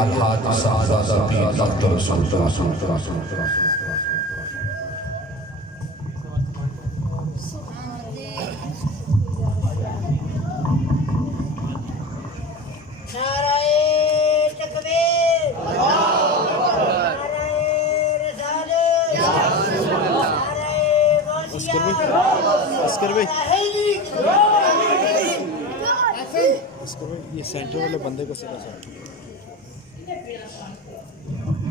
الحاج صاحبزادہ پیر تخت رسول یہ سینٹر والے بندے کو سر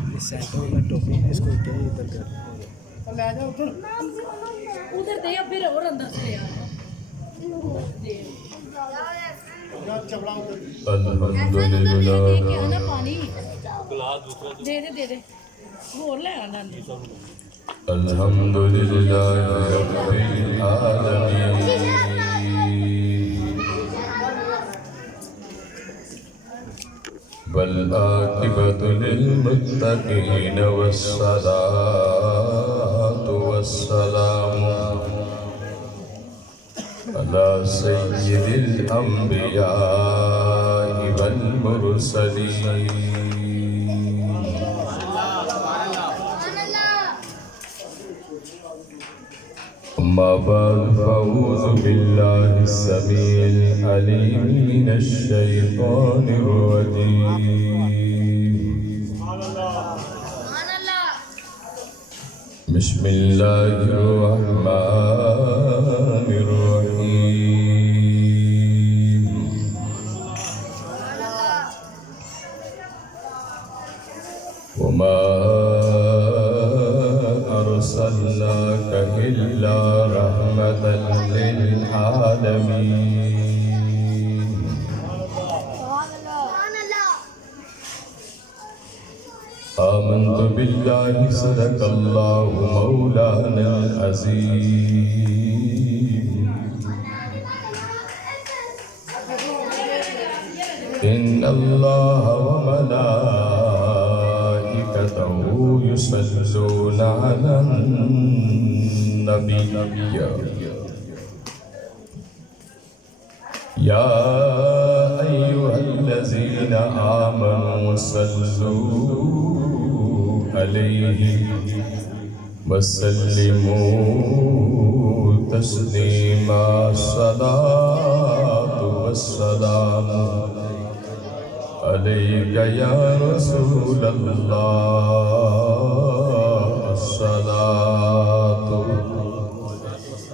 یہ سینٹر والا ٹوپی اس کو کیا ادھر کر ادھر دے پھر اور اندر سے الحمدللہ پانی دے دے اور لے آنا الحمدللہ رب العالمین والعاقبۃ للمتقین والصلاۃ والسلام علی سید الانبیاء والمرسلین اما بعد فاعوذ باللہ السمیع العلیم من الشیطان الرجیم بسم اللہ الرحمن الرحیم وما أرسلناك إلا رحمة للعالمين آمنت بالله صدق الله مولانا العظيم إن الله وملائكته يصلون على النبي يا أيها الذين آمنوا صلوا عليه وسلموا تسليما الصلاة والسلام عليك يا رسول الله الصلاة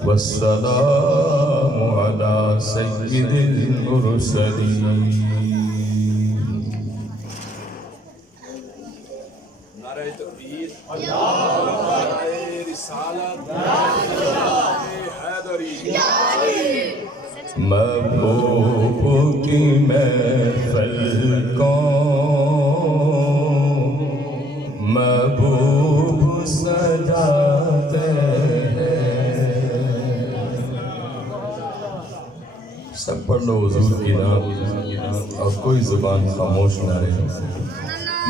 والسلام على سيد المرسلين نعرہ تکبیر، نعرہ رسالت، نعرہ حیدری، محبوب کی محفل کو محبوب سجاتے ہیں سب پڑھ لو حضور کی نام اور کوئی زبان خاموش نہ رہے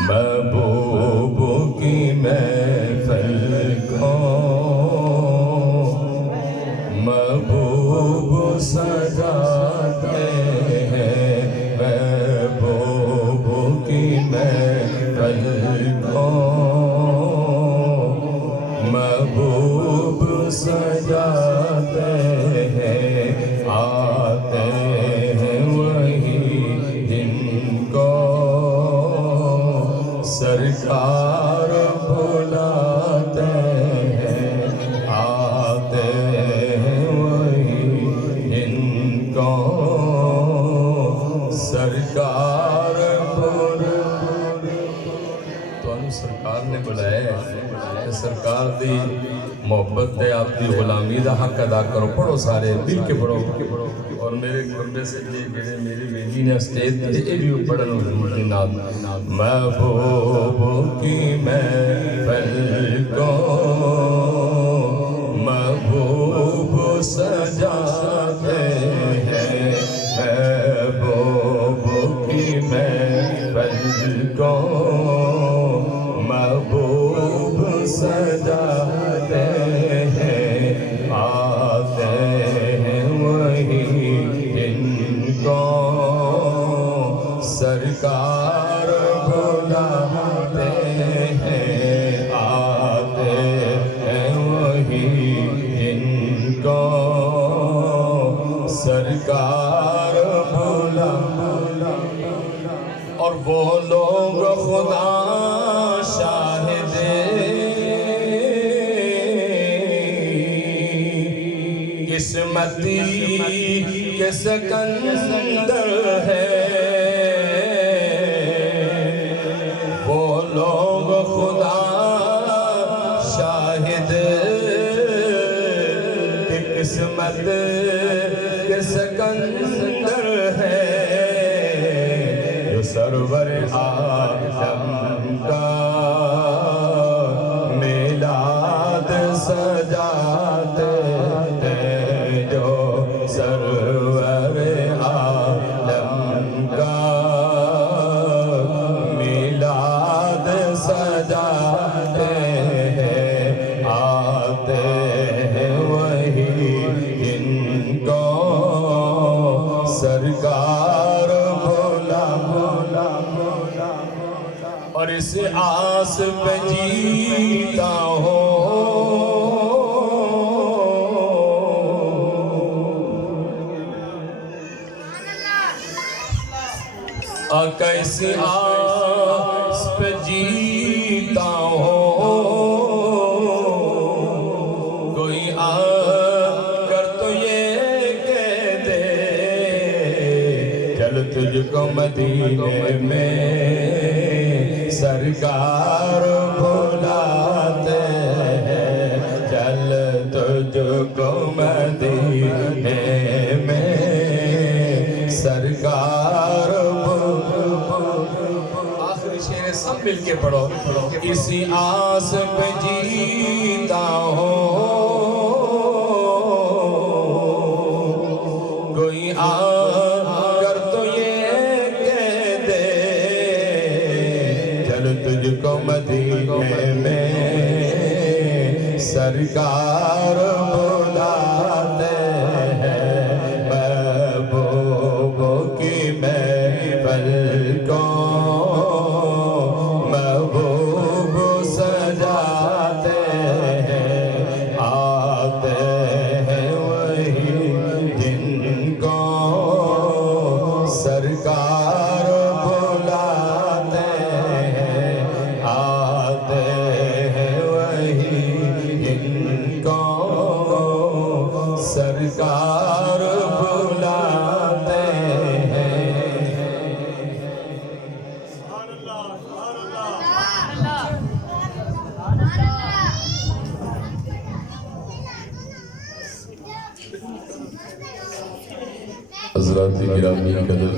محبوب کی محفل کو محبوب سجاتے ہیں محبوب کی محفل کو محبوب سجاتے ہیں آتے ہیں وہی جن کو سرکار بلاتے ہیں آتے ہیں وہی جن کو سرکار تو سرکار نے بلایا سرکار دی محبت دے آپ دی غلامی دا حق ادا کرو پڑھو سارے مل کے پڑھو اور میرے کمرے سے جڑے میری بیٹی نے اسٹیج تے یہ بھی پڑھن دی نام محبوب کی محفل کو محبوب سجاتے ہیں محبوب کی محفل کو محبوب سجاتے ہیں آتے ہیں وہی ان کو سرکار وہ لوگ خدا شاہد قسمتی کے سکندر ہے، وہ لوگ خدا شاہد کہ قسمت کے سکندر ہے، جو سرور عالم کا میلاد سجاتے ہیں، جو سرور عالم کا میلاد سجاتے ہیں، آتے ہیں وہی جن کو سرکار بولا بولا بولا، اور اس آس پہ جیتا ہوں کیسی آس پہ جیتا ہوں، کوئی آ کر تو یہ کہہ دے چل تجھ کو مدینے میں سرکار بلاتے ہیں، چل تجھ کو مدینے میں سرکار آخری شعر سب مل کے پڑھو، اسی آس پہ جیتا ہوں، کوئی آ کر تو یہ کہہ دے چل تجھ کو مدینے میں سرکار بلاتے ہیں، محبوبوں کی محفل کو محبوب سجاتے ہیں، آتے ہیں وہی جن کو سرکار بلاتے ہیں، آتے ہیں وہی جن کو سرکار بلاتے ہیں۔ حضرات گرامی قدر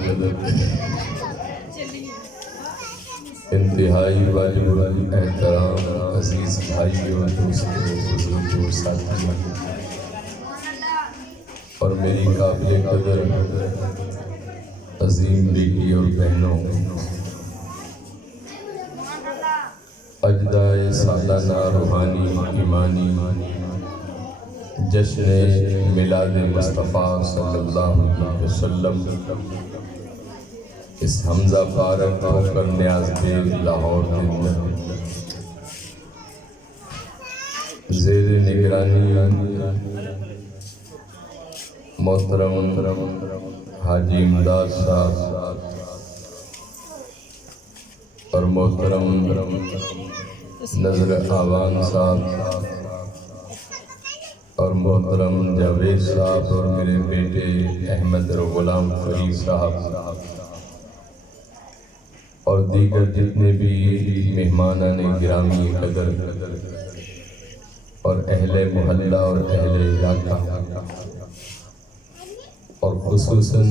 انتہائی واجب احترام عزیز بھائیوں، دوستوں، بزرگوں، ساتھیوں اور میری قابل قدر عظیم بیٹی اور بہنوں، اجدائے سالانہ روحانی ایمانی جشن میلاد مصطفیٰ صلی اللہ علیہ وسلم اس حمزہ پارک ٹھوکر نیاز بیگ لاہور کے اندر زیر نگرانی محترم حاجی امداد صاحب اور محترم نظر آوان صاحب اور محترم جاوید صاحب اور میرے بیٹے احمد غلام فرید صاحب اور دیگر جتنے بھی مہمانان گرامی قدر اور اہل محلہ اور اہل علاقہ اور خصوصاً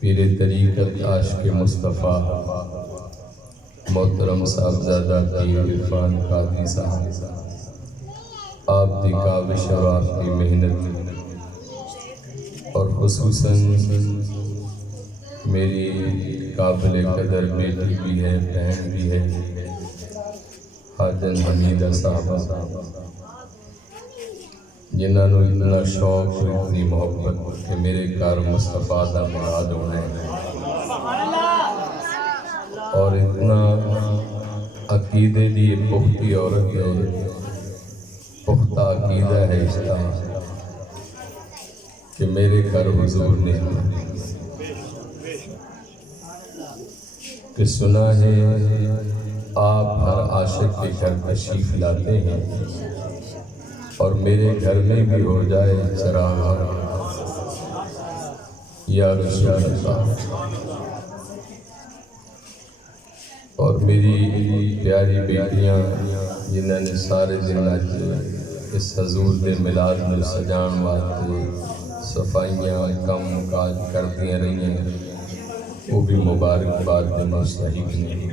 پیر طریقت عاشق مصطفیٰ محترم صاحبزادہ پیر عرفان قادری صاحب، آپ دی کاوش اور آپ کی محنت اور خصوصاً میری قابل قدر بیٹی بھی ہے، بہن بھی ہے، حاجن حمیدہ صاحبہ، جنہاں نو اتنا شوق اور اتنی محبت کہ میرے کار مصطفیٰ دا مراد ہونے اور اتنا عقیدے دی پختی عورت ہے، پختہ عقیدہ ہے اس کا کہ میرے گھر حضور نے کہ سنا ہے آپ ہر عاشق کے گھر تشریف لاتے ہیں اور میرے گھر میں بھی ہو جائے چراغ یا رسول اللہ۔ اور میری پیاری بیٹیاں جنہوں نے سارے دن اج اس حضور دے میلاد میں سجان واسطے صفائیاں کم کاج کرتی رہی ہیں، وہ بھی مبارکباد کے مستحق ہیں۔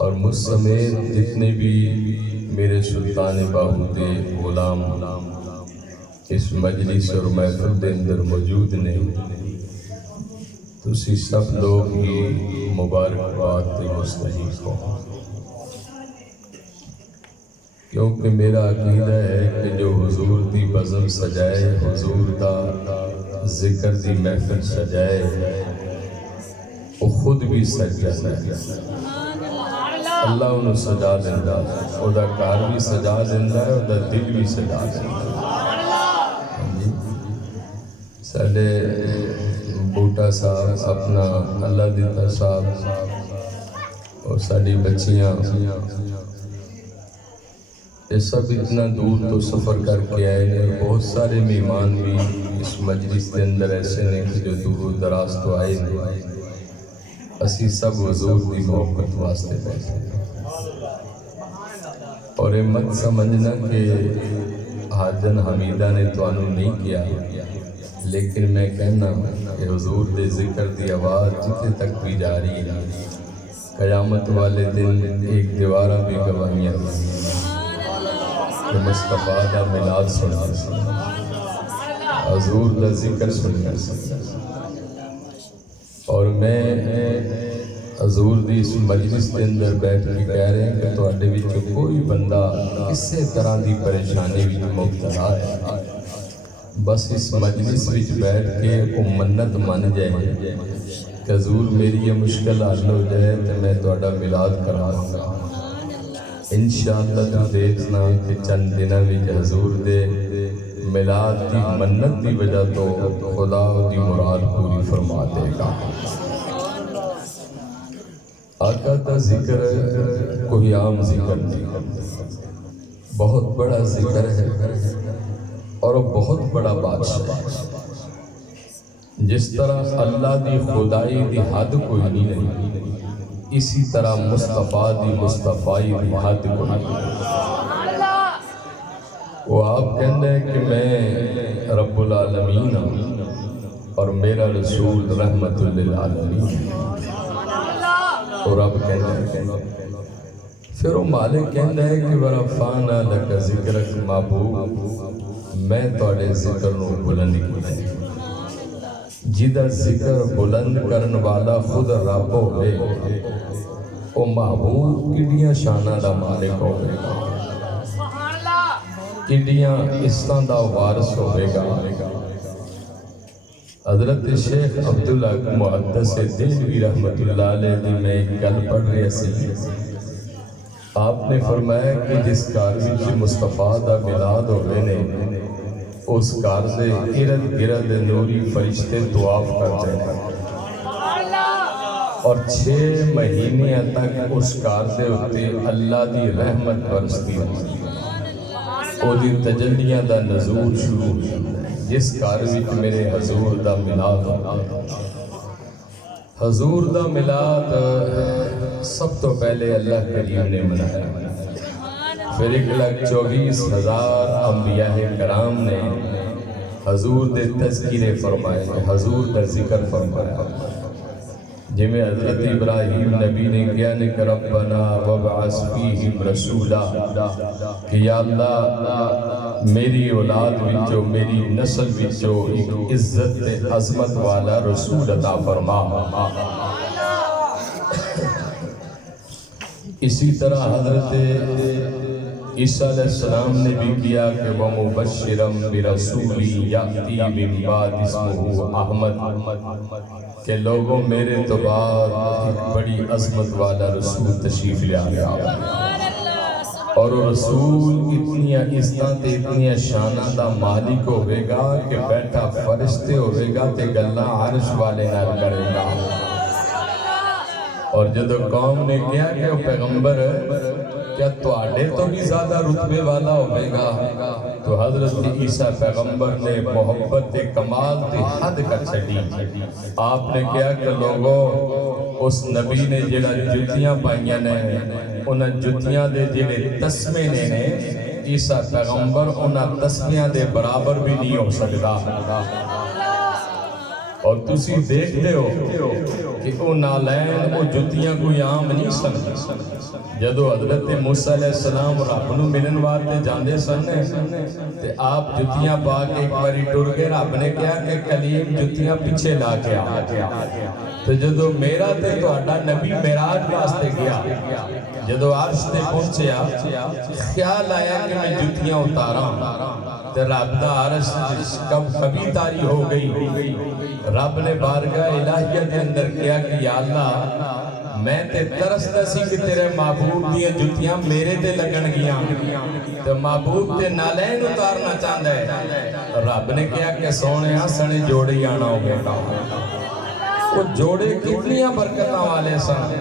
اور مجھ سمیت جتنے بھی میرے سلطان باہو دے غلام اس مجلس اور محفل دے اندر موجود نے، تسی سب لوگ ہی مبارکباد کے مستحق ہو، کیونکہ میرا عقیدہ ہے کہ جو حضور دی بزم سجائے، حضور دا ذکر دی محفل سجائے، وہ خود بھی سج جاتا ہے۔ اللہ انہوں سجا دیندہ ہے، او دا کار بھی سجا دیندہ ہے، او دا دل بھی سجا دیندہ ہے۔ ساڑھے بوٹا صاحب اپنا اللہ دیتا صاحب اور ساڑھی بچیاں یہ سب اتنا دور تو سفر کر کے آئے ہیں، بہت سارے مہمان بھی اس مجلس کے اندر ایسے نے کہ جو دور و دراز تو آئے نہیں، اسی سب حضور دی محبت واسطے بیٹھے اور یہ مت سمجھنا کہ حاجن حمیدہ نے تو انہوں نہیں کیا، لیکن میں کہنا کہ حضور دے ذکر دی آواز جتے تک بھی جاری ہے، قیامت والے دن ایک دیوارہ بھی گواہیاں کہ مصطفیٰ دا میلاد سنا حضور دا ذکر سننا، اور میں حضور دی اس مجلس کے اندر بیٹھ کے کہہ رہے ہیں کہ تواڈے وچ کوئی بندہ کسی طرح دی پریشانی وچ مبتلا ہے، بس اس مجلس وچ بیٹھ کے وہ منت من جائے کہ حضور میری یہ مشکل حل ہو جائے تو میں تواڈا میلاد کراواں گا، انشاءاللہ تو دیکھنا کہ چند دنوں وچ حضور دے میلاد دی منت دی وجہ تو خدا دی مراد پوری فرما دے گا۔ آقا کا ذکر کوئی عام ذکر نہیں، بہت بڑا ذکر ہے اور بہت بڑا بادشاہ ہے۔ جس طرح اللہ دی خدائی دی حد کوئی نہیں، اسی طرح مصطفیٰ دی مصطفائی دی حد کوئی نہیں۔ وہ آپ کہتے ہیں کہ میں رب العالمین ہوں اور میرا رسول رحمت للعالمین، اور رب کہتے ہیں، پھر وہ مالک کہتے ہیں کہ ورفعنا لک ذکرک محبوب، میں تواڈے ذکر نو بلند کیتا، جدا ذکر بلند کرن والا خود رب ہوئے، او محبوب کڈیاں شانہ دا مالک ہوئے گا، کڈیاں استان دا وارث ہوئے گا۔ حضرت شیخ عبداللہ محدث دہلوی رحمت اللہ علیہ دی میں ایک گل پڑھ رہے سی، آپ نے فرمایا کہ جس کار وچ مصطفیٰ دا میلاد ہوئے نے، اس کار دے ارد گرد نوری فرشتے طواف کرتے ہیں اور 6 مہینے تک اس کار دے ہوتے اللہ دی رحمت برستی ہوتی، او دی تجلیاں دا نزول شروع ہوتا ہے۔ جس کار وچ میرے حضور دا میلاد ہوتا، حضور دا میلاد سب تو پہلے اللہ کریم نے منایا، پھر 1,24,000 انبیاء کرام نے حضور دے تذکیرے فرمائے، حضور دا ذکر فرمایا، جی میں حضرت ابراہیم نبی نے کیا نے کہ ربنا وابعث فیہم رسولا، کہ یا اللہ میری اولاد وچو میری نسل وچو ایک عزت عظمت والا رسول عطا فرما۔ اسی طرح حضرت عیسیٰ علیہ السلام نے بھی کیا کہ وَمُبَشِّرًا بِرَسُولٍ يَأْتِي مِن بَعْدِ اسْمُهُ احمد، کہ لوگوں میرے تو بعد ایک بڑی عظمت والا رسول تشریف لے آیا، اور وہ رسول اتنی عزتاں تے اتنی شانہ دا مالک ہوئے گا کہ بیٹھا فرشتے ہوئے گا تے گلہ عرش والے نال کرے گا۔ اور جدو قوم نے کیا کہ وہ پیغمبر کیا تواڈے تو بھی زیادہ رتبے والا ہوئے گا، تو حضرت عیسیٰ پیغمبر نے محبت کمال تے حد کر چھڑی۔ آپ نے کیا کہ لوگوں اس نبی نے جڑا جتیاں پائیاں نے انہاں جتیاں دے جڑے تسمے نے عیسیٰ پیغمبر انہاں تسمیاں دے برابر بھی نہیں ہو سکتا۔ اور تسی دیکھ دے ہو کہ وہ نالین وہ جتیاں کوئی عام نہیں سن۔ جدو حضرت موسیٰ علیہ السلام رب نو ملن واسطے جاندے سن تے آپ جتیاں پا کے ایک باری ٹر گئے، رب نے کہا کہ کلیم جتیاں پیچھے لا کے آ۔ تو جدو میرا تے تہاڈا نبی معراج واسطے گیا، جدو عرش تے پہنچیا خیال آیا کہ میں جتیاں اتاراں تے رب دا عرش کبھی تاری ہو گئی۔ رب نے بارگاہ الہیہ کے اندر کیا کہ یا اللہ میں تے ترستا سی کہ تیرے محبوب دیاں جتیاں میرے تے لگن گیاں تو محبوب تے نالین اتارنا چاہتا ہے۔ رب نے کیا کہ سونے سنے جوڑے آنا ہو گیا۔ وہ جوڑے کتنیاں برکتاں والے سن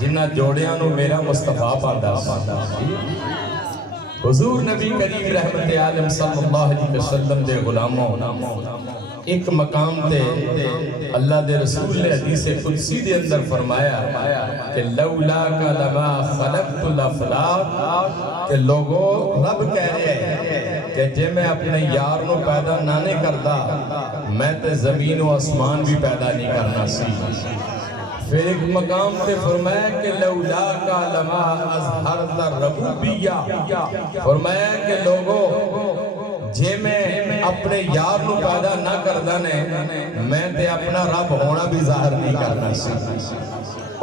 جنہ جوڑیاں نو میرا مصطفیٰ پاندہ سی۔ حضور نبی کریم رحمت عالم صلی اللہ علیہ وسلم دے غلاموں ایک مقام تے اللہ دے رسول نے حدیث قدسی دے اندر فرمایا کہ لولا کا لما خلقت الافلاق، کہ لوگوں رب کہہ رہے ہیں کہ جے میں اپنے یار نو پیدا نہ نہیں کرتا میں تے زمین و آسمان بھی پیدا نہیں کرنا سی۔ پھر ایک مقام پہ فرمایا کہ لولا کا لما اظہرت الربوبیہ، فرمایا کہ لوگوں جے میں اپنے یار نو پیدا نہ کردہ نے میں تے اپنا رب ہونا بھی ظاہر نہیں کرنا سی۔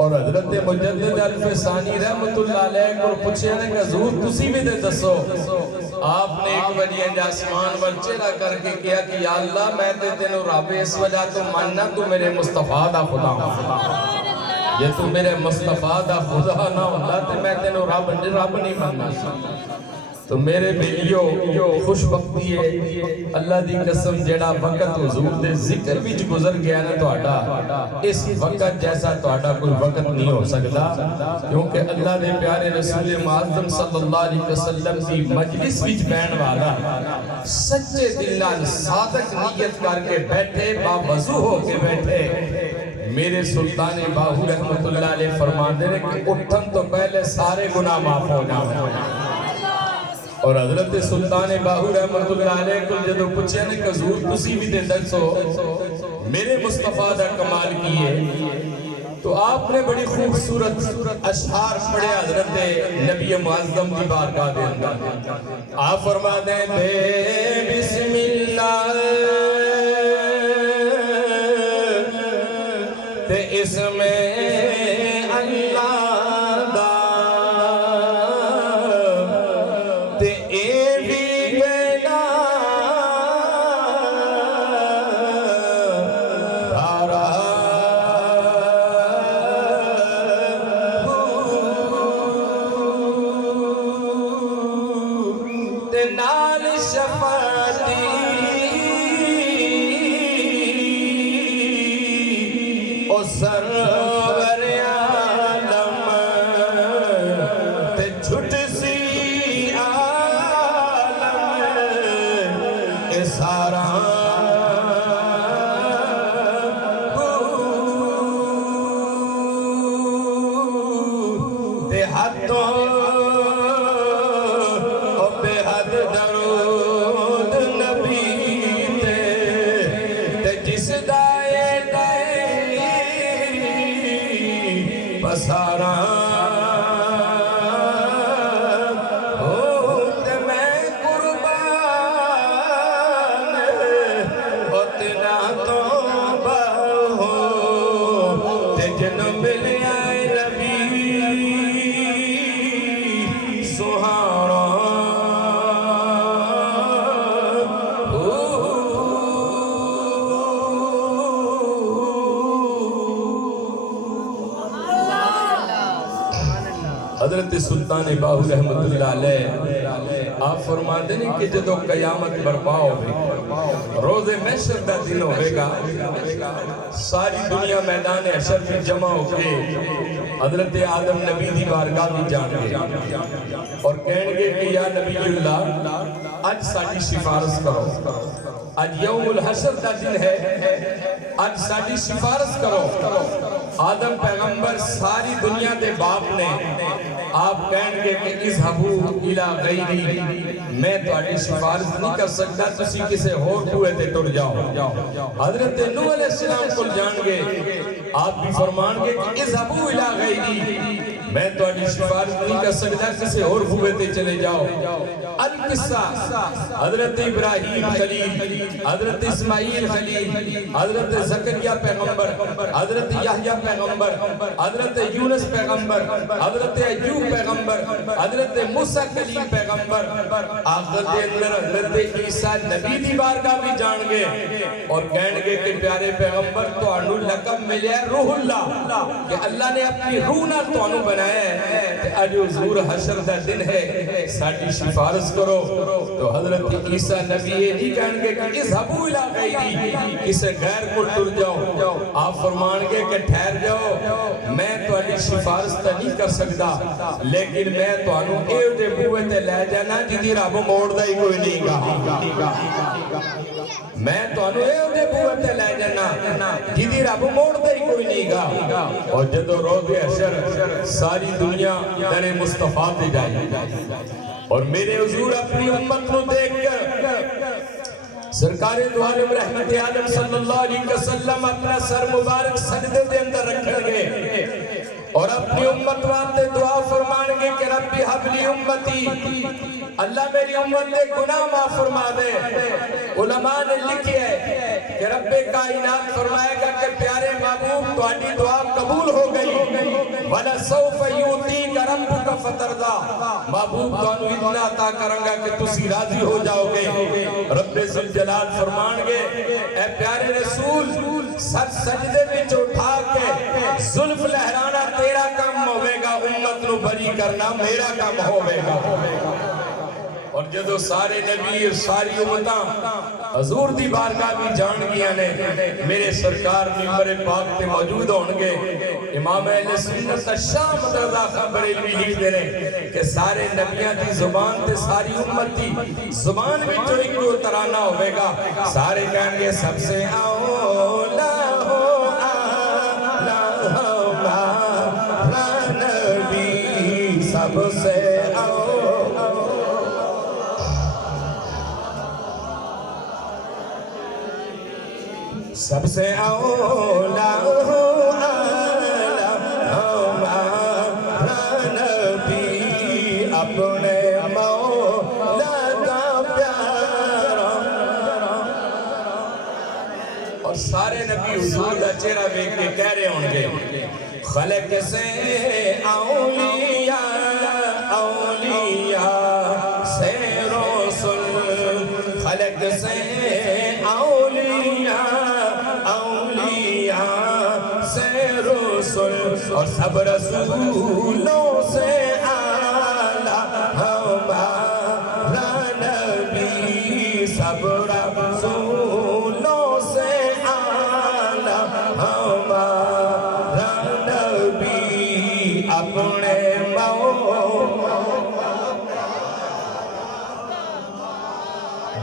اور حضرت مجدد الفسانی رحمت اللہ علیہ کو پوچھے نے کہ حضور تسی بھی دے دسو۔ آپ نے ایک وجہ انجا آسمان والچیرہ کر کے کیا کہ یا اللہ میں تے تینو رب اس وجہ تو ماننا تو میرے مصطفیٰ دا خدا ہوں، یہ تو میرے مصطفیٰ دا خدا نہ ہوتا تو میں تینو رب نہیں ماننا سی۔ تو میرے بیلیو خوش بختی ہے اللہ دی قسم جیڑا وقت حضور دے ذکر بھی گزر گیا نا توڑا اس وقت جیسا توڑا کوئی وقت نہیں ہو سکتا، کیونکہ اللہ دے پیارے رسول معظم صلی اللہ علیہ وسلم کی مجلس وچ بین والا سچے دلال صادق نیت کر کے بیٹھے باوضو ہو کے بیٹھے۔ میرے سلطان باہو رحمت اللہ علیہ فرمان دے کہ اٹھن تو پہلے سارے گناہ معاف ہو جاؤں۔ اور حضرت سلطان باہو رحمت اللہ علیہ کو جدو پوچھے نے کہ حضور تسی بھی دے دسو میرے مصطفیٰ دا کمال کیے، تو آپ نے بڑی خوبصورت اشعار پڑھے حضرت نبی معظم دی بارگاہ دے اندر۔ آپ فرما دیں بے بسم اللہ تے اس میں اللہ دا تے اے بھی گنا دارا تے نال شفاعتی او سرور عالم تے جھٹ سی عالم اے سارا تے حدوں او بے حد درود نبی تے جس دائے پسارا ہوتے میں قربان اتنا توبہ ہو تے جنم لے آئے نبی سہارا حضرت سلطان باہو رحمت اللہ علیہ آپ فرما دینے کہ جدو قیامت برپا ہوئے روز محشر دا دن ہوگا ساری دنیا میدان حشر میں جمع ہو کے حضرت آدم نبی دی بارگاہ بھی جان گے اور کہیں گے کہ یا نبی اللہ آج ساڑی سفارش کرو آج یوم الحشر دا دن ہے آج ساڑی سفارش کرو آدم پیغمبر ساری دنیا دے باپ نے آپ کہیں گے کہ اذهبوا الى غیری میں تواڈی سفارش نہیں کر سکتا تسی کسے اور کوئے تے ٹر جاؤ حضرت نوح علیہ السلام کو جان گے آپ بھی فرمان گے کہ اذهبوا الى غیری میں تواڈی سفارش نہیں کر سکتا کسے اور کوئے تے چلے جاؤ القصہ حضرت ابراہیم خلیل حضرت اسماعیل خلیل حضرت زکریا پیغمبر حضرت یحییٰ پیغمبر حضرت یونس پیغمبر حضرت ایوب پیغمبر حضرت موسیٰ کلیم پیغمبر آخر دے اندر حضرت عیسیٰ نبی دی بارگاہ بھی جان گے اور کہیں گے کہ پیارے پیغمبر تو انو لقب ملے ہے روح اللہ کہ اللہ نے اپنی روح نہ تو انو بنایا ہے کہ اج حضور حشر دا دن ہے ساڑی سفارش کرو تو حضرت عیسیٰ نبی یہ نہیں کہیں گے کہ اذهبوا الى غیری کسے غیر کو ٹر جاؤ آپ فرمان گے کہ ٹھہر جاؤ میں تو انہی سفارش تا نہیں کر سکتا لیکن میں تو انہوں ایو دے بوئے تے لے جانا جدی رب موڑ دا ہی کوئی نہیں گا میں تو انہوں ایو دے بوئے تے لے جانا جدی رب موڑ دا ہی کوئی نہیں گا اور جدو روز حشر ساری دنیا در مصطفیٰ تے جائے اور میرے حضور اپنی امت کو دیکھ کر سرکار دو عالم رحمت عالم صلی اللہ علیہ وسلم اپنا سر مبارک سجدے دے اندر رکھیں گے اور اپنی امت واسطے دعا فرمان گے کہ ربی حبلی امتی اللہ میری امت دے گناہ معاف فرما دے علماء نے لکھی ہے کہ رب کائنات فرمائے گا کہ پیارے محبوب تہاڈی دعا قبول ہو گئی وَلَسَوْفَ يُؤْتِيكَ رَبُّكَ فَتَرْضَىٰ محبوب تانوں اتنا عطا کروں گا کہ تسی راضی ہو جاؤ گے رب ذوالجلال فرمان گے اے پیارے رسول سر سجدے وچ اٹھا کے زلف لہرانا تیرا کام ہوے گا امت نو بری کرنا میرا کام ہوے گا اور جدو سارے نبی اور ساری امتاں حضور دی بارگاہ بھی جان گیا نے میرے سرکار ممبر پاک تے موجود ہونگے امام اہل سنت شام رضا خان بریلوی لکھ دے رہے کہ سارے نبیاں دی زبان تے ساری امت دی زبان بھی جو ایک دو ترانہ ہوئے گا سارے کہیں گے سب سے اولا ہو آلہ ہمارا نبی سب سے سب سے اولا ہمارا نبی اپنے مولا کا پیارا اور سارے نبی حضور دا چہرہ دیکھ کے کہہ رہے ہوں گے خلق سے اولیاء اولیاء سے رسول خلق سے اور سب رسولوں سے اعلیٰ ہمارا نبی سب رسولوں سے اعلیٰ ہمارا نبی اپنے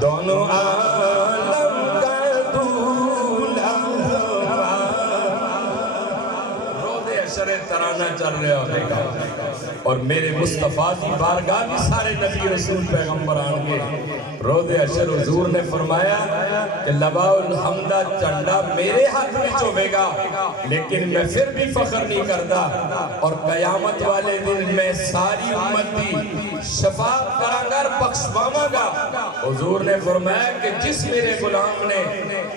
دونوں عالم کا دولہ ترانہ چل رہا ہوئے گا اور میرے مصطفیٰ کی بارگاہ بھی سارے نبی رسول پیغمبر آنگے روز حشر حضور نے فرمایا کہ لواء الحمدہ چنڈا میرے ہاتھ میں ہوئے گا لیکن میں پھر بھی فخر نہیں کرتا اور قیامت والے دن میں ساری امت دی شفاعت کراگر بخشواں گا حضور نے فرمایا کہ جس میرے غلام نے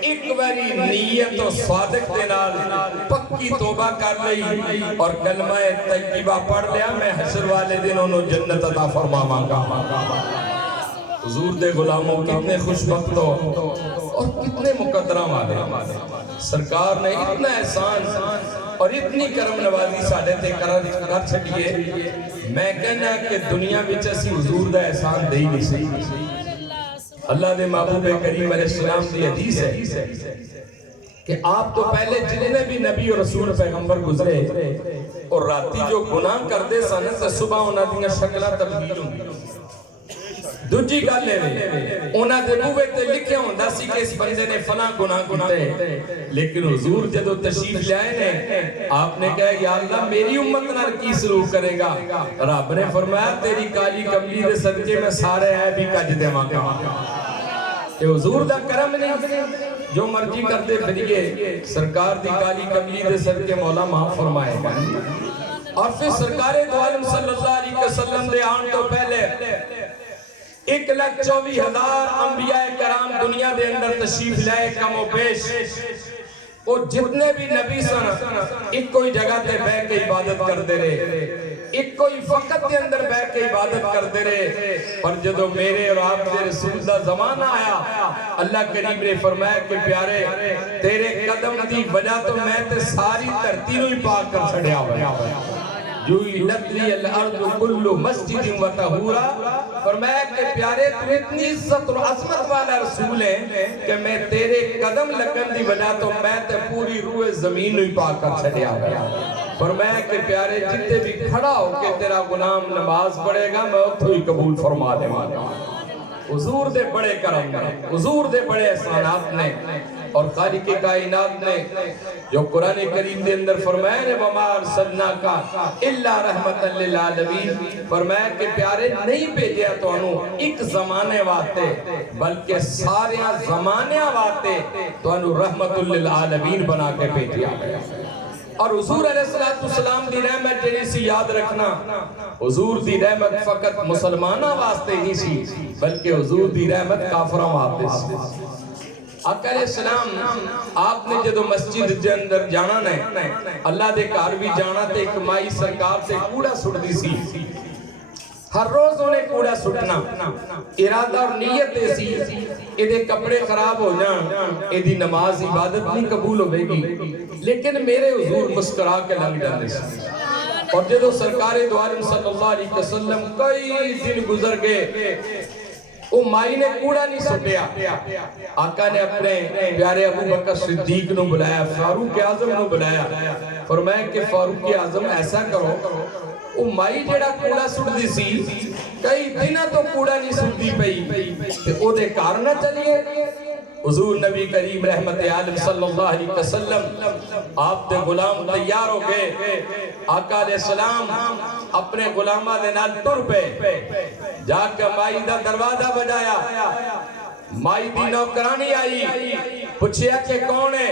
ایک باری نیت و صادق دے نال پکی توبہ کر لئی اور کلمہ طیبہ پڑھ لیا میں حشر والے دن انہوں جنت عطا فرماواں گا حضور دے غلاموں کتنے خوش بخت ہو اور کتنے مقدرہ والے سرکار نے اتنا احسان اور اتنی کرم نوازی ساڑھے تے کر چھڑیے میں کہنا کہ دنیا بچ اسی حضور دا احسان دے ہی نہیں سکتے اللہ دے محبوب کریم علیہ السلام دی حدیث ہے کہ آپ تو پہلے جتنے بھی نبی اور رسول پیغمبر گزرے اور راتی جو گناہ کرتے سن تے صبح انہاں دیاں شکلاں تبدیل ہوندی دوجی گل ہے انہاں دے بوے تے لکھیا ہوندا سی کہ اس بندے نے فلاں گناہ کیتے لیکن حضور جدو تشریف لائے نے آپ نے کہا یا اللہ میری امت نال کی سلوک کرے گا رب نے فرمایا تیری کالی کملی دے صدقے میں سارے عیب ہی کج دیواں گا کہ حضور دا کرم نہیں جو مرضی کرتے پھریے سرکار دی کالی کملی دے صدقے مولا معاف فرمائے گا اور پھر سرکار دو عالم صلی اللہ علیہ وسلم دے آن تو پہلے 1,24,000 انبیاء کرام دنیا دے اندر تشریف لائے کم و پیش اور جتنے بھی نبی سن ایک کوئی جگہ تے بیٹھ کے عبادت کرتے رہے ایک کوئی وقت کے اندر بیٹھ کے عبادت کرتے رہے پر جدو میرے اور آپ کے رسول دا زمانہ آیا اللہ کریم نے فرمایا کہ پیارے تیرے قدم دی وجہ تو میں تے ساری دھرتی نو ہی پاک کر چھڑیا ہوا جُعِلَتْ لِيَ الْأَرْضُ كُلُّ مَسْجِدٍ وَطَهُورًا فرمایا کہ پیارے تو اتنی عزت اور عظمت والا رسول ہے کہ میں تیرے قدم لگن دی وجہ تو میں تے پوری روح زمین ہی پاک کر چھڑیا گیا فرمایا کہ پیارے جتے بھی کھڑا ہو کہ تیرا غلام نماز پڑھے گا میں اتھو ہی قبول فرما دے حضور دے بڑے کرم نے حضور دے بڑے احسانات نے اور خالق کائنات نے جو قرآن کریم دے اندر فرمایا نے وَمَا أَرْسَلْنَاكَ إِلَّا رَحْمَةً لِلْعَالَمِينَ فرمایا کہ پیارے نہیں بھیجیا تو انہوں ایک زمانے واتے بلکہ سارے زمانے واتے تو انہوں رحمت للعالمین بنا کے بھیجیا گیا اور حضور علیہ السلام دی رحمت جنہی سی یاد رکھنا حضور دی رحمت فقط مسلمانہ واسطے ہی سی بلکہ حضور دی رحمت کافرہ واسطے سی آقا علیہ السلام آپ نے جدو مسجد کے اندر جانا نہیں اللہ دے گھر بھی جانا تے ایک مائی سرکار سے کوڑا سٹ دی سی ہر روز انہیں کوڑا سٹنا ارادہ اور نیت ایسی ادھے کپڑے خراب ہو جان ادھی نماز عبادت نہیں قبول ہوئے گی لیکن میرے حضور مسکرا کے لگ جانے سے اور جدو سرکار دو عالم صلی اللہ علیہ وسلم کئی دن گزر گئے وہ مائی نے کوڑا نہیں سٹیا آقا نے اپنے پیارے ابو بکر صدیق نو بلایا فاروق اعظم نو بلایا فرمایا کہ فاروق اعظم ایسا کرو وہ مائی جڑا کوڑا سٹ دی سی کئی دنہ تو کوڑا نہیں سٹ دی پئی تے او دے گھر نہ چلیے حضور نبی کریم رحمت عالم صلی اللہ علیہ وسلم آپ دے غلام تیار ہو گئے آقا علیہ السلام اپنے غلامہ دے نال ٹر پے جا کے مائی دا دروازہ بجایا مائی دی نوکرانی آئی پوچھیا کہ کون ہے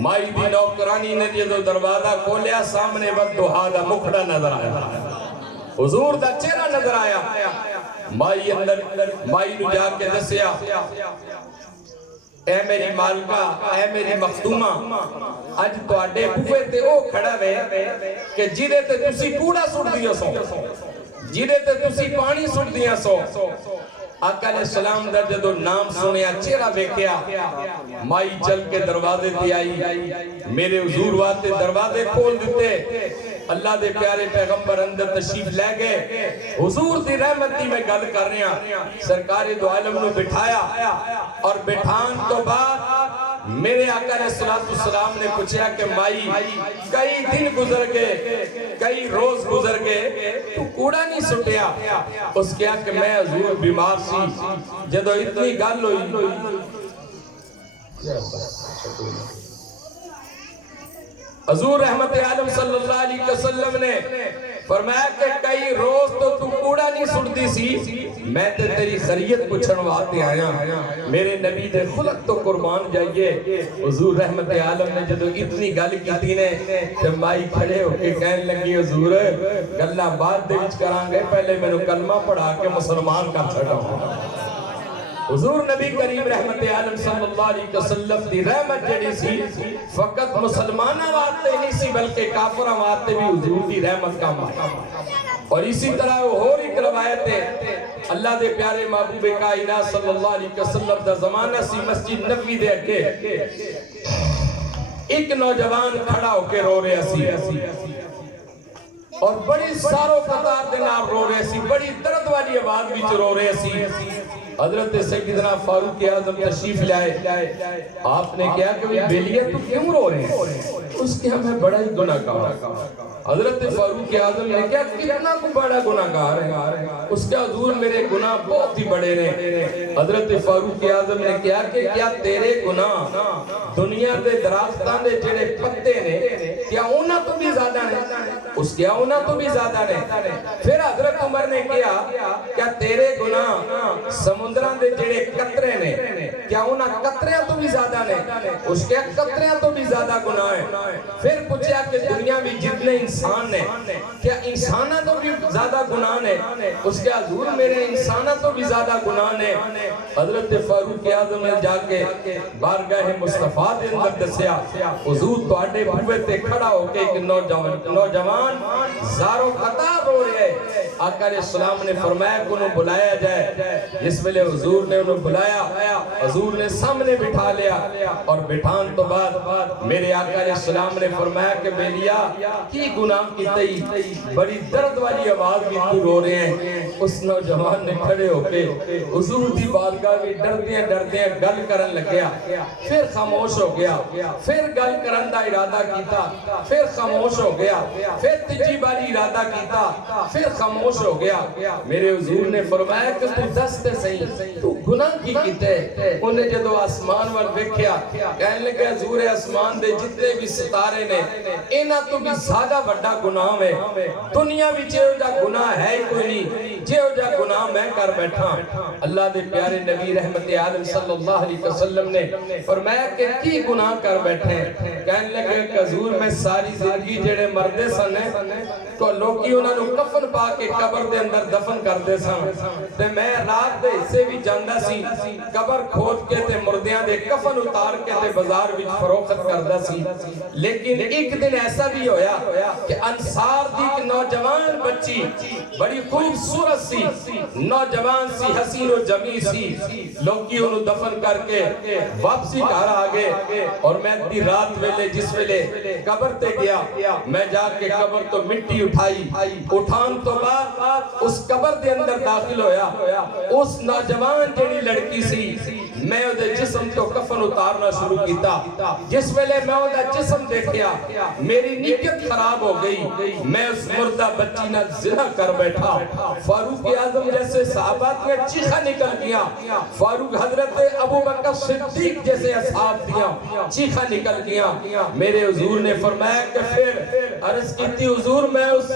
مائی دی نوکرانی نے جدو دروازہ کھولیا سامنے بددعا دا مکھڑا نظر آیا حضور دا چہرہ نظر آیا مائی اندر مائی نو جا کے دسیا اے میری مالکہ اے میری مخدومہ اج تو آڈے بھوے تے او کھڑا وے کہ جیدے تے تسی کوڑا سٹ دیا سو جیدے تے تسی پانی سٹ دیا سو آقا علیہ السلام در جدو نام سنیا چہرہ بیکیا مائی چل کے دروازے تے آئی میرے حضور واتے دروازے کھول دیتے اللہ دے پیارے پیغمبر اندر تشریف لے گئے حضور دی رحمتی میں گل کر رہے ہیں سرکار دو عالم نو بٹھایا اور بٹھان تو بعد میرے آقا علیہ السلام نے پوچھا کہ مائی کئی دن گزر گئے کئی روز گزر گئے تو کوڑا نہیں سٹیا اس کیا کہ میں حضور بیمار سی جدو اتنی گل ہوئی حضور رحمت عالم صلی اللہ علیہ وسلم نے فرمایا کہ کئی روز تو کوڑا نہیں سٹتی سی میں تے تیری خیریت پوچھن واسطے آیا میرے نبی دے خلق تو قربان جائیے حضور رحمت عالم نے جدو اتنی گل کیتی نے تے مائی کھڑے ہو کے کہنے لگی حضور گلاں بعد دے وچ کران گے پہلے مینوں کلمہ پڑھا کے مسلمان کر چھڈاؤ حضور نبی کریم رحمت عالم صلی اللہ علیہ وسلم دی رحمت جڑی سی فقط مسلمانہ واسطے نہیں سی بلکہ کافرہ واسطے بھی حضور دی رحمت کا مقام اور اسی طرح وہ اور ایک روایت ہے اللہ دے پیارے محبوب کائنات صلی اللہ علیہ وسلم دا زمانہ سی مسجد نبوی دے اگے ایک نوجوان کھڑا ہو کے رو رہے سی اور بڑی ساروں قطار دے نال رو رہے سی بڑی درد والی آواز وچ رو رہے سی حضرت سیدنا فاروق اعظم تشریف لائے. آپ نے کہا کہ بیلیے تو کیوں رو رہے ہیں؟ اس کے ہمیں بڑا ہی گناہ گار. حضرت فاروق اعظم نے کہا کتنا کو بڑا گناہ گار ہے؟ اس کے حضور میرے گناہ بہت ہی بڑے نے. حضرت فاروق اعظم نے کہا کہ کیا تیرے گناہ دنیا دے درختاں دے جڑے پتے نے کیا انہاں تو بھی زیادہ نے؟ اس کیا انہاں تو بھی زیادہ نے. پھر حضرت عمر نے کہا کیا تیرے گناہ سمندراں دے جڑے قطرے نے کیا انہاں قطریاں تو بھی زیادہ نے؟ اس کیا قطریاں تو بھی زیادہ گناہ ہیں. پھر پوچھا کہ دنیا میں جتنے انسان نے کیا انسانہ تو بھی زیادہ گناہ نے؟ اس کے حضور میرے انسانہ تو بھی زیادہ گناہ نے. حضرت فاروق اعظم نے جا کے بارگاہ مصطفیٰ دے اندر دسیا حضور تواڈے بوئے تے کھڑا ہو کے ایک نوجوان زارو قطار رو رہے ہیں. آقا علیہ السلام نے فرمایا کہ انہوں بلایا جائے. جس ویلے حضور نے انہوں بلایا حضور نے سامنے بٹھا لیا اور بٹھان تو بعد میرے آقا علیہ السلام نے فرمایا کہ بیلیا کی گناہ کی تئی بڑی درد والی آواز بھی تو رو رہے ہیں. اس نوجوان نے کھڑے ہو کے حضور دی بارگاہ میں ڈردیاں گل کرن لگیا. پھر خاموش ہو گیا. پھر گل کرن دا ارادہ کیتا. پھر خاموش ہو گیا. پھر تیجی باری ارادہ کیتا. پھر خاموش ہو گیا. میرے حضور نے فرمایا کہ تو دستے صحیح تو گناہ کی کیتے. انہیں جدو آسمان وال ویکھیا کہنے لگے حضور آسمان دے جتنے بھی ستارے نے انہاں تو بھی زیادہ بڑا گناہ ہے. دنیا بھی جے جا گناہ ہے کوئی نہیں جے جا گناہ میں کر بیٹھا. اللہ دے پیارے نبی رحمت عالم صلی اللہ علیہ وسلم نے فرمایا کہ کی گناہ کر بیٹھے. کہنے لگے کہ حضور میں ساری زندگی جڑے مردے سن تو لوگی انہاں نو کفن پا کے قبر دے اندر دفن کر دے سن تے میں رات دے حصے بھی جاندا سی قبر کھود کے تے مردیاں دے کفن اتار کے تے بازار وچ فروخت کردا سی. لیکن ایک دن ایسا بھی ہویا کہ انصار دی ایک نوجوان بچی بڑی خوبصورت سی نوجوان سی حسین و جمیل سی. لوگی انہوں دفن کر کے واپسی گھر آگے اور میں دی رات ویلے جس ویلے قبر تے گیا میں جا کے قبر تو مٹی اٹھائی. اٹھان تو بعد اس قبر دے اندر داخل ہویا. اس نوجوان جڑی لڑکی سی میں دے جسم تو کفن اتارنا شروع کیتا. جس ویلے میں دا جسم دیکھیا میری نیت خراب ہو گئی. میں اس مردہ بچی نہ زنا کر بیٹھا. فاروق اعظم جیسے صحابات میں چیخا نکل گیا. فاروق حضرت ابو بکر صدیق جیسے اصحاب دیا چیخا نکل گیا. میرے حضور نے فرمایا کہ پھر عرض کیتی حضور میں اس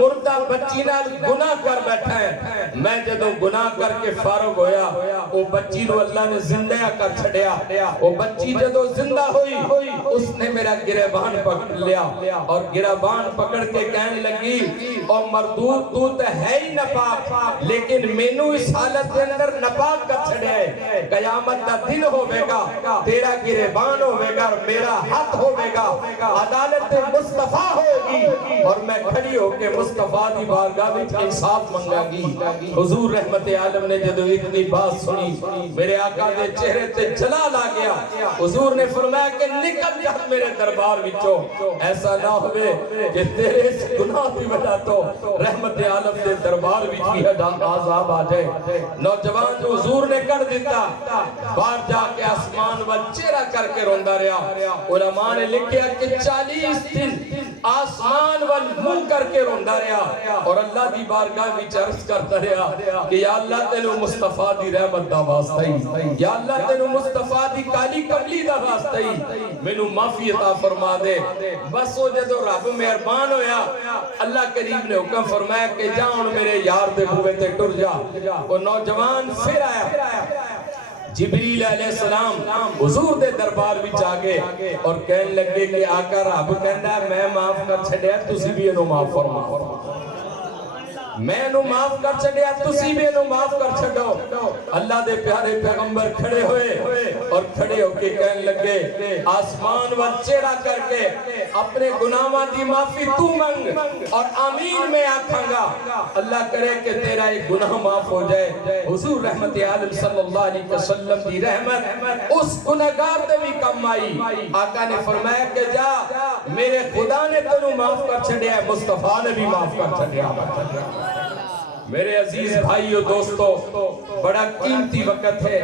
مردہ بچی نہ گناہ کر بیٹھا ہے. میں جدو گناہ کر کے فارغ ہویا وہ بچی نو اللہ نے زندہ کر چھڑیا. وہ بچی جدو زندہ ہوئی اس نے میرا گریبان پکڑ لیا اور گریبان پکڑ کے کہنے لگی اور مردود تو تے ہے ہی نپاک لیکن مینو اس حالت کے اندر نپاک کر چھڑے. قیامت دا دن ہوئے گا تیرا گریبان ہوئے گا میرا ہاتھ ہوئے گا عدالت مصطفیٰ ہوگی اور میں کھڑی ہو کے مصطفیٰ دی بارگاہ میں انصاف منگا گی. حضور رحمت عالم نے جدو اتنی بات سنی میرے آقا دے چہرے تے جلال آ گیا. حضور نے فرمایا کہ نکل جا میرے دربار وچوں. ایسا نہ ہوئے کہ تیرے اس گناہ کی وجہ تو رحمت عالم دے دربار وچ بھی عذاب آ جائے. نوجوان جو حضور نے کر دیتا باہر جا کے آسمان وال چہرہ کر کے روندا رہا. علماء نے لکھیا کہ 40 دن آسمان وال منہ کر کے روندا رہا اور اللہ دی بارگاہ وچ عرض کرتا رہا کہ یا اللہ تینو مصطفیٰ دی رحمت دا واسطہ ہی یا اللہ تینو مصطفیٰ دی کالی کملی دا واسطہ ہی مینوں معافی عطا فرما دے. بس وہ جدو رب مہربان ہویا اللہ کریم نے حکم فرمایا کہ جا ہن میرے یار دے بوئے تے ٹر جا. وہ نوجوان پھر آیا. جبریل علیہ السلام حضور دے دربار وچ آگے اور کہنے لگے کہ آقا رب کہندا میں معاف کر چھڈیا تسی بھی انہوں معاف فرماؤ. میں انہوں معاف کر چھڈیا تسی بھی انہوں معاف کر چھڈو. اللہ دے پیارے پیغمبر کھڑے ہوئے اور کھڑے ہو کے کہنے لگے آسمان وال چہرہ کر کے اپنے گناہاں دی معافی تو منگ اور آمین میں آکھاں گا. اللہ کرے کہ تیرا ایک گناہ معاف ہو جائے. حضور رحمت عالم صلی اللہ علیہ وسلم دی رحمت اس گناہگار دے بھی کم آئی. آقا نے فرمایا کہ جا میرے خدا نے تینوں معاف کر چھڈیا ہے مصطفیٰ نے بھی معاف کر چھڈیا. میرے عزیز بھائیو دوستو بڑا قیمتی وقت ہے،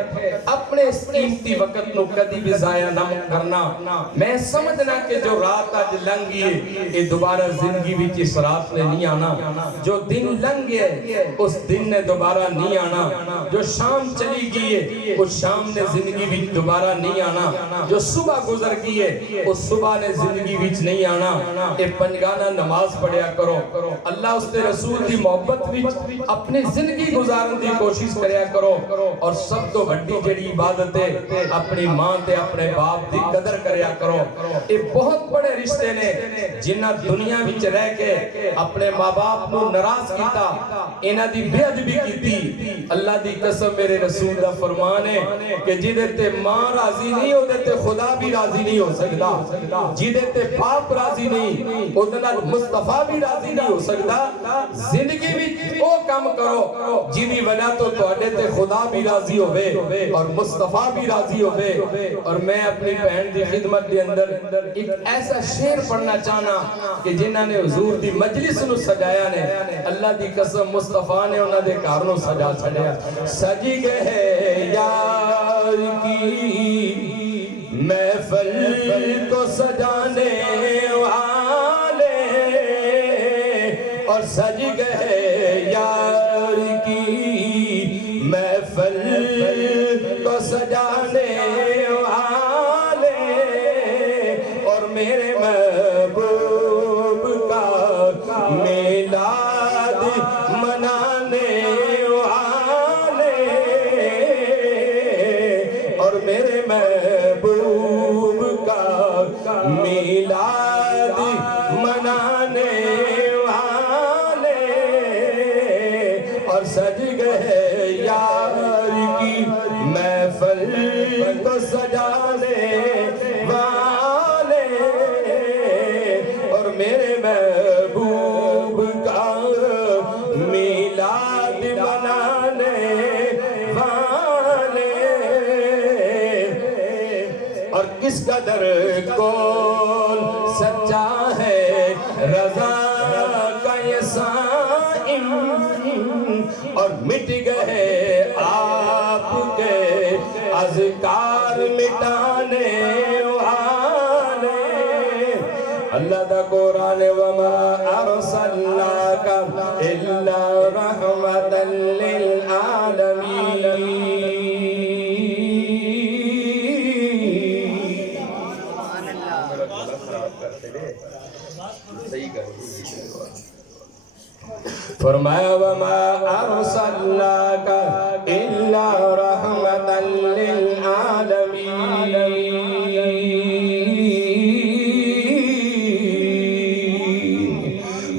اپنے اس قیمتی وقت نو کدی بھی ضائع نہ کرنا۔ میں سمجھنا کہ جو رات آج لنگ گئی یہ دوبارہ زندگی وچ اس رات نے نہیں آنا، جو دن لنگ گئے اس دن نے دوبارہ نہیں آنا، جو شام چلی گئی ہے اس شام نے زندگی وچ دوبارہ نہیں آنا، جو صبح گزر گئی ہے اس صبح نے زندگی وچ نہیں آنا۔ اے پنجگانہ نماز پڑھیا کرو، اللہ اس دے رسول دی محبت وچ اپنی زندگی گزارن دی کوشش کریا کرو، اور سب تو بڑی جڑی عبادت ہے اپنی ماں تے اپنے باپ دی قدر کریا کرو۔ یہ بہت بڑے رشتے نے جنہ دنیا وچ رہ کے اپنے ماں باپ نو ناراض کیتا، انہاں دی بے ادبی کیتی۔ اللہ دی قسم میرے رسول دا فرمان ہے کہ جدے تے ماں راضی نہیں ہو دے تے خدا بھی راضی نہیں ہو سکتا، جدے تے باپ راضی نہیں اودے نال مصطفیٰ بھی راضی نہیں ہو سکتا۔ زندگی وچ او کام کرو جدی وجہ تو تواڈے تے خدا بھی راضی ہوے اور مصطفیٰ بھی راضی ہوے۔ اور میں اپنی بہن دی خدمت دے اندر ایک ایسا شعر پڑھنا چاہنا کہ جنہاں نے حضور دی مجلس نو سجایا نے، اللہ دی قسم مصطفیٰ نے انہاں دے گھر نو سجا چھڑیا۔ سج گئے یار کی محفل کو سجانے والے، اور سج گئے یار کی محفل کو سجانے والے، اور میرے محبوب کا میلاد منانے والے، اور میرے محبوب کا میلاد منانے والے، اور سج گئے یار کی محفل کو سجانے والے، اور میرے محبوب کا میلاد منانے والے۔ اور کس قدر کون سچا ہے رضا کا یہ صائم، اور مٹ گئے آپ کے اذکار مٹانے والے۔ اللہ دا قرآن وما ارسلناک الا رحمتا للعالمین۔ فرمایا وما ارسلناک الا رحمتا للعالمین۔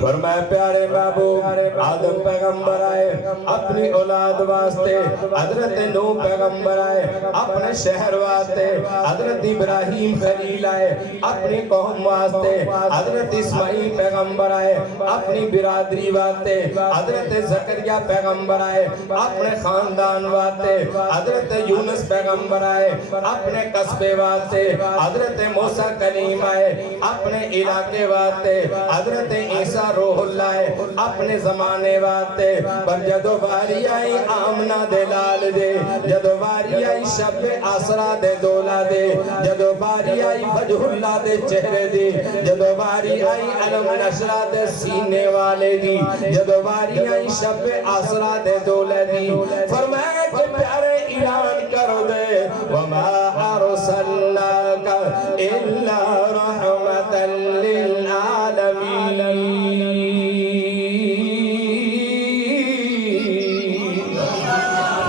فرمایا پیارے محبوب آدم پیغمبر آئے اپنی اولاد واسطے، حضرت نوح پیغمبر آئے اپنے شہر واسطے، حضرت ابراہیم خلیل آئے اپنی قوم واسطے، حضرت اسماعیل پیغمبر آئے اپنی برادری واسطے، حضرت زکریا پیغمبر آئے اپنے خاندان واسطے، حضرت یونس پیغمبر آئے اپنے قصبے واسطے، حضرت موسیٰ کلیم آئے اپنے علاقے واسطے، حضرت عیسیٰ روح اللہ آئے اپنے زمانے واسطے۔ پر جدو باری آئی آمنہ دے لال دے، جدو باری آئی شب آسرا دے دولا دے، جدو باری آئی وجہ اللہ دے چہرے دی، جدو باری آئی علم نشرہ دے سینے والے دی، جدو باری آئی شب آسرا دے دولے دی، فرمایا کہ پیارے اعلان کر دے وما ارسلناک الا رحمتا للعالمین۔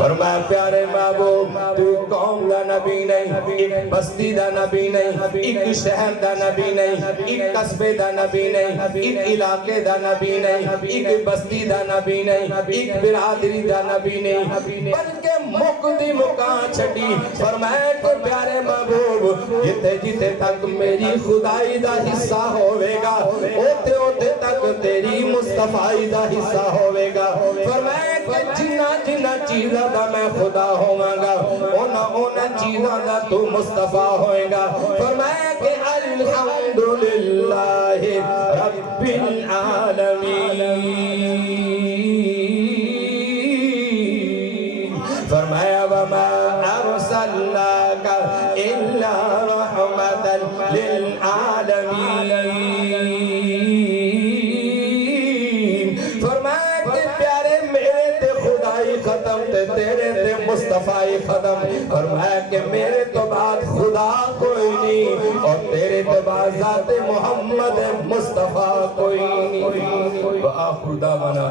فرمایا پیارے محبوب تو قوم دا نبی نہیں، ایک بستی دا نبی نہیں، ایک شہر دا نبی نہیں، ایک قصبے دا نبی نہیں، ایک علاقے دا نبی نہیں، ایک بستی دا نبی نہیں، ایک برادری دا نبی نہیں، بلکہ مقدی مکان چھٹی۔ فرمایا کہ پیارے محبوب جتے جتے تک میری خدائی دا حصہ ہوئے گا، اوتے اوتے تک تیری مصطفیٰ دا حصہ ہوئے گا۔ فرمایا کہ جنہ جنہ چیزہ دا میں خدا ہوگا گا، اونا چیزاں دا تو مصطفیٰ ہوئے گا۔ فرمایا کہ الحمدللہ رب العالمین۔ ارسلناک الا رحمتا للعالمین فرمایا کہ پیارے میرے تے خدائی ختم تے تیرے تے مصطفی ختم فرمایا کہ میرے تو بعد خدا کوئی نہیں اور تیرے تو بعد ذات محمد مصطفیٰ کوئی نہیں وآخر دعوانا